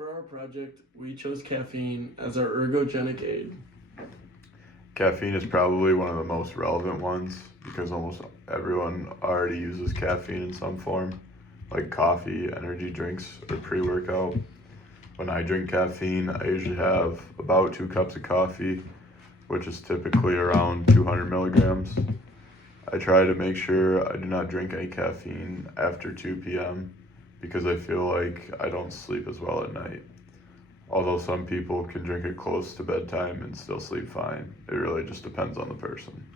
For our project, we chose caffeine as our ergogenic aid. Caffeine is probably one of the most relevant ones because almost everyone already uses caffeine in some form, like coffee, energy drinks, or pre-workout. When I drink caffeine, I usually have about 2 cups of coffee, which is typically around 200 milligrams. I try to make sure I do not drink any caffeine after 2 p.m. because I feel like I don't sleep as well at night. Although some people can drink it close to bedtime and still sleep fine. It really just depends on the person.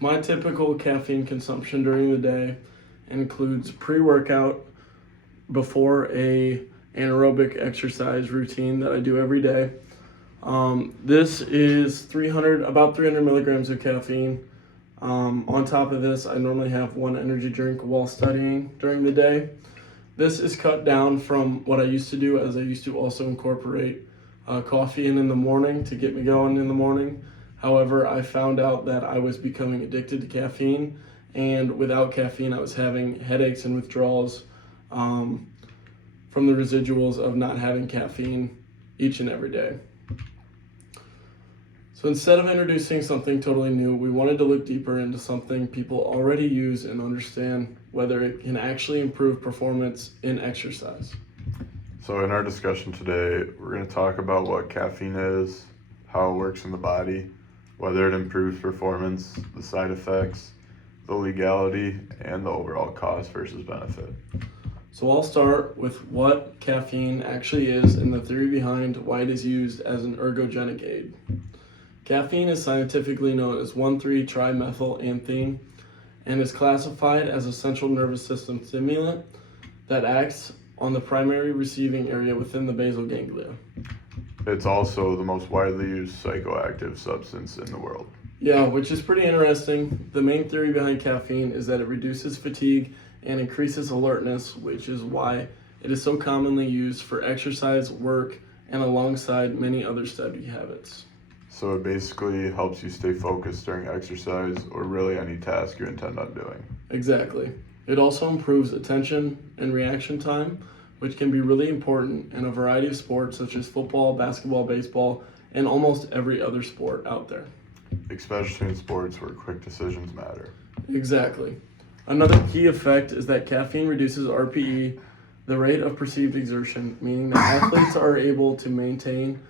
My typical caffeine consumption during the day includes pre-workout before a anaerobic exercise routine that I do every day. This is about 300 milligrams of caffeine. On top of this, I normally have one energy drink while studying during the day. This is cut down from what I used to do, as I used to also incorporate coffee in the morning to get me going in the morning. However, I found out that I was becoming addicted to caffeine, and without caffeine, I was having headaches and withdrawals from the residuals of not having caffeine each and every day. So instead of introducing something totally new, we wanted to look deeper into something people already use and understand whether it can actually improve performance in exercise. So in our discussion today, we're going to talk about what caffeine is, how it works in the body, whether it improves performance, the side effects, the legality, and the overall cost versus benefit. So I'll start with what caffeine actually is and the theory behind why it is used as an ergogenic aid. Caffeine is scientifically known as 1,3-trimethylanthine and is classified as a central nervous system stimulant that acts on the primary receiving area within the basal ganglia. It's also the most widely used psychoactive substance in the world. Yeah, which is pretty interesting. The main theory behind caffeine is that it reduces fatigue and increases alertness, which is why it is so commonly used for exercise, work, and alongside many other study habits. So it basically helps you stay focused during exercise or really any task you intend on doing. Exactly. It also improves attention and reaction time, which can be really important in a variety of sports such as football, basketball, baseball, and almost every other sport out there. Especially in sports where quick decisions matter. Exactly. Another key effect is that caffeine reduces RPE, the rate of perceived exertion, meaning that athletes are able to maintain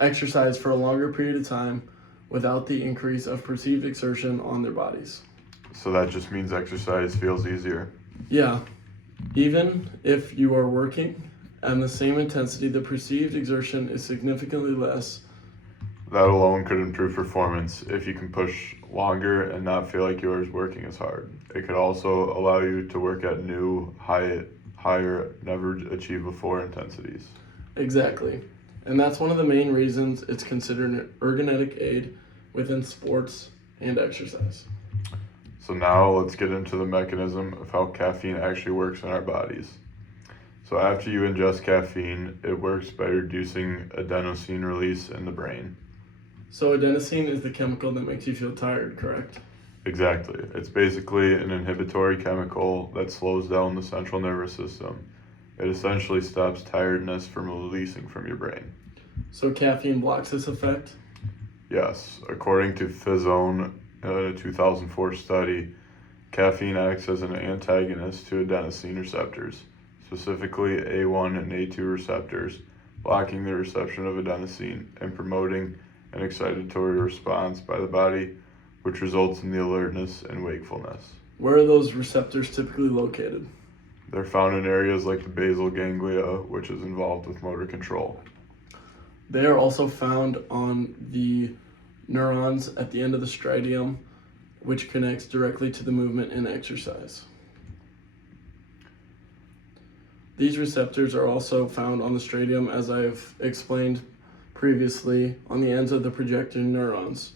exercise for a longer period of time without the increase of perceived exertion on their bodies. So that just means exercise feels easier. Yeah, even if you are working at the same intensity, the perceived exertion is significantly less. That alone could improve performance if you can push longer and not feel like you're working as hard. It could also allow you to work at new, higher, never achieved before intensities. Exactly. And that's one of the main reasons it's considered an ergonomic aid within sports and exercise. So now let's get into the mechanism of how caffeine actually works in our bodies. So after you ingest caffeine, it works by reducing adenosine release in the brain. So adenosine is the chemical that makes you feel tired, correct? Exactly. It's basically an inhibitory chemical that slows down the central nervous system. It essentially stops tiredness from releasing from your brain. So caffeine blocks this effect? Yes. According to Fizone, a 2004 study, caffeine acts as an antagonist to adenosine receptors, specifically A1 and A2 receptors, blocking the reception of adenosine and promoting an excitatory response by the body, which results in the alertness and wakefulness. Where are those receptors typically located? They're found in areas like the basal ganglia, which is involved with motor control. They are also found on the neurons at the end of the striatum, which connects directly to the movement and exercise. These receptors are also found on the striatum, as I've explained previously, on the ends of the projecting neurons,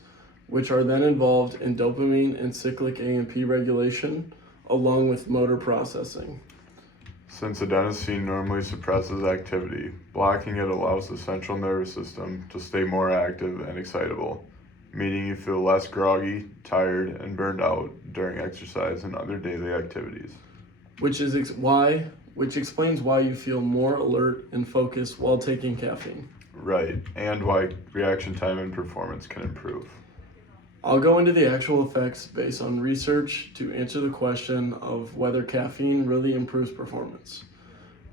which are then involved in dopamine and cyclic AMP regulation, along with motor processing. Since adenosine normally suppresses activity, blocking it allows the central nervous system to stay more active and excitable, meaning you feel less groggy, tired, and burned out during exercise and other daily activities. Which is why which explains why you feel more alert and focused while taking caffeine. Right, and why reaction time and performance can improve. I'll go into the actual effects based on research to answer the question of whether caffeine really improves performance.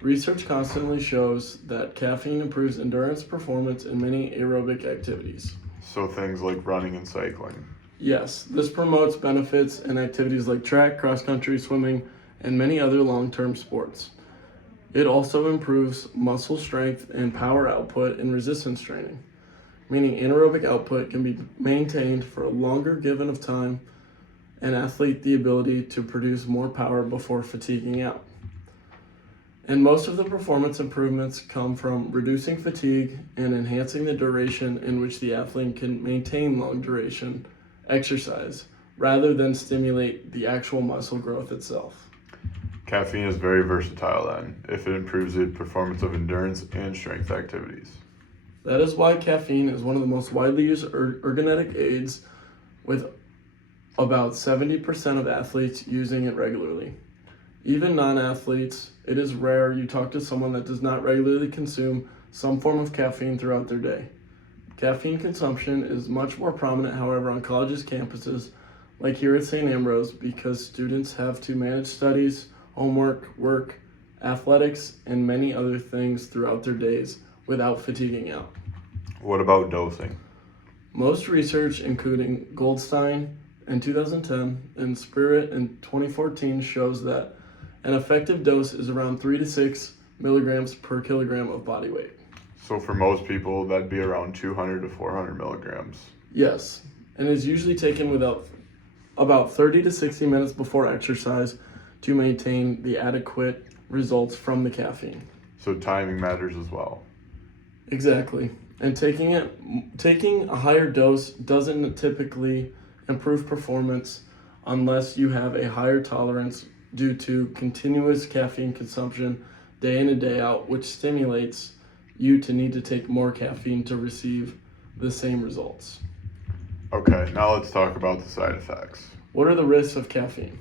Research constantly shows that caffeine improves endurance performance in many aerobic activities. So things like running and cycling. Yes, this promotes benefits in activities like track, cross-country, swimming, and many other long-term sports. It also improves muscle strength and power output in resistance training, meaning anaerobic output can be maintained for a longer given of time, and athlete the ability to produce more power before fatiguing out. And most of the performance improvements come from reducing fatigue and enhancing the duration in which the athlete can maintain long duration exercise rather than stimulate the actual muscle growth itself. Caffeine is very versatile then, if it improves the performance of endurance and strength activities. That is why caffeine is one of the most widely used ergonomic aids, with about 70% of athletes using it regularly. Even non-athletes, it is rare you talk to someone that does not regularly consume some form of caffeine throughout their day. Caffeine consumption is much more prominent, however, on colleges' campuses, like here at St. Ambrose, because students have to manage studies, homework, work, athletics, and many other things throughout their days without fatiguing out. What about dosing? Most research, including Goldstein in 2010 and Spirit in 2014, shows that an effective dose is around 3 to 6 milligrams per kilogram of body weight. So for most people, that'd be around 200 to 400 milligrams. Yes, and is usually taken without about 30 to 60 minutes before exercise to maintain the adequate results from the caffeine. So timing matters as well. Exactly. And taking a higher dose doesn't typically improve performance unless you have a higher tolerance due to continuous caffeine consumption day in and day out, which stimulates you to need to take more caffeine to receive the same results. Okay, now let's talk about the side effects. What are the risks of caffeine?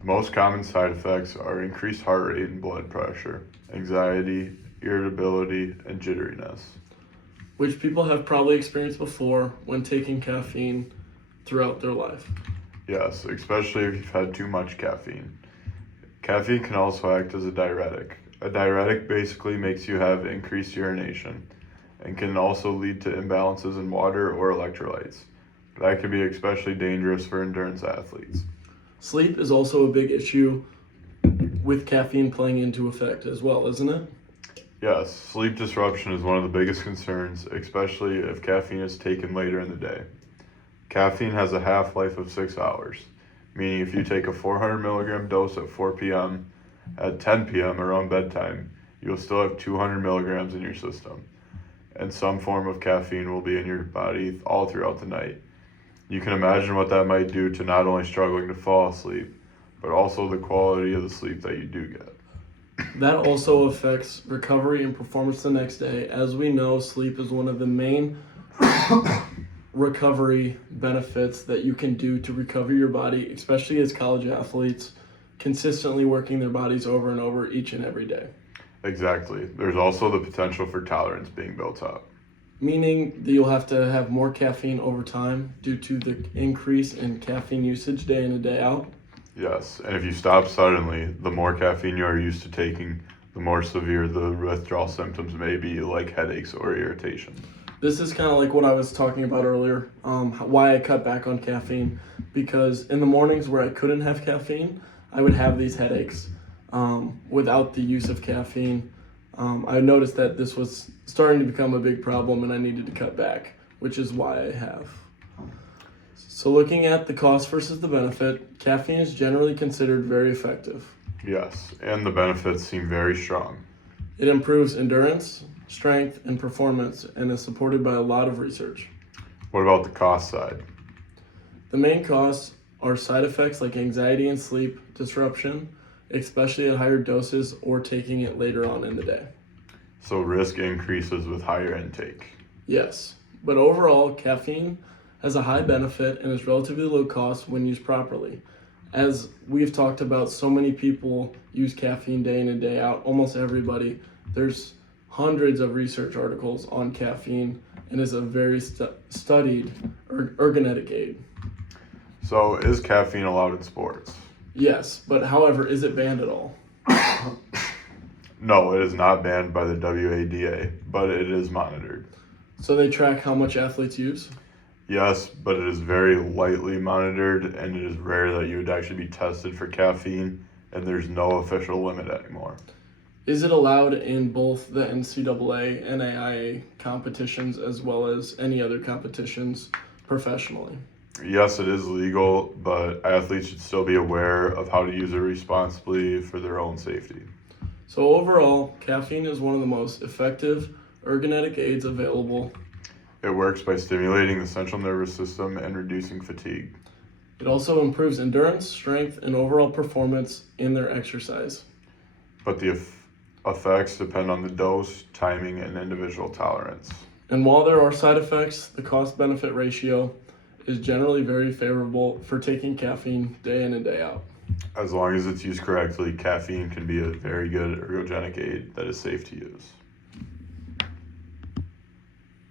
The most common side effects are increased heart rate and blood pressure, anxiety, irritability, and jitteriness. Which people have probably experienced before when taking caffeine throughout their life. Yes, especially if you've had too much caffeine. Caffeine can also act as a diuretic. A diuretic basically makes you have increased urination and can also lead to imbalances in water or electrolytes. That can be especially dangerous for endurance athletes. Sleep is also a big issue with caffeine playing into effect as well, isn't it? Yes, sleep disruption is one of the biggest concerns, especially if caffeine is taken later in the day. Caffeine has a half-life of 6 hours, meaning if you take a 400 milligram dose at 4 p.m., at 10 p.m. around bedtime, you'll still have 200 milligrams in your system, and some form of caffeine will be in your body all throughout the night. You can imagine what that might do to not only struggling to fall asleep, but also the quality of the sleep that you do get. That also affects recovery and performance the next day. As we know, sleep is one of the main recovery benefits that you can do to recover your body, especially as college athletes, consistently working their bodies over and over each and every day. Exactly. There's also the potential for tolerance being built up. Meaning that you'll have to have more caffeine over time due to the increase in caffeine usage day in and day out. Yes, and if you stop suddenly, the more caffeine you are used to taking, the more severe the withdrawal symptoms may be, like headaches or irritation. This is kind of like what I was talking about earlier, why I cut back on caffeine, because in the mornings where I couldn't have caffeine, I would have these headaches. Without the use of caffeine, I noticed that this was starting to become a big problem and I needed to cut back, which is why I have. So looking at the cost versus the benefit, caffeine is generally considered very effective. Yes, and the benefits seem very strong. It improves endurance, strength, and performance, and is supported by a lot of research. What about the cost side? The main costs are side effects like anxiety and sleep disruption, especially at higher doses or taking it later on in the day. So risk increases with higher intake. Yes, but overall, caffeine has a high benefit and is relatively low cost when used properly. As we've talked about, so many people use caffeine day in and day out, almost everybody. There's hundreds of research articles on caffeine and is a very studied ergonomic aid. So, is caffeine allowed in sports? Yes, but however, is it banned at all? No, it is not banned by the WADA, but it is monitored. So they track how much athletes use? Yes, but it is very lightly monitored, and it is rare that you would actually be tested for caffeine, and there's no official limit anymore. Is it allowed in both the NCAA, NAIA competitions as well as any other competitions professionally? Yes, it is legal, but athletes should still be aware of how to use it responsibly for their own safety. So overall, caffeine is one of the most effective ergonomic aids available. It works by stimulating the central nervous system and reducing fatigue. It also improves endurance, strength, and overall performance in their exercise. But the effects depend on the dose, timing, and individual tolerance. And while there are side effects, the cost-benefit ratio is generally very favorable for taking caffeine day in and day out. As long as it's used correctly, caffeine can be a very good ergogenic aid that is safe to use.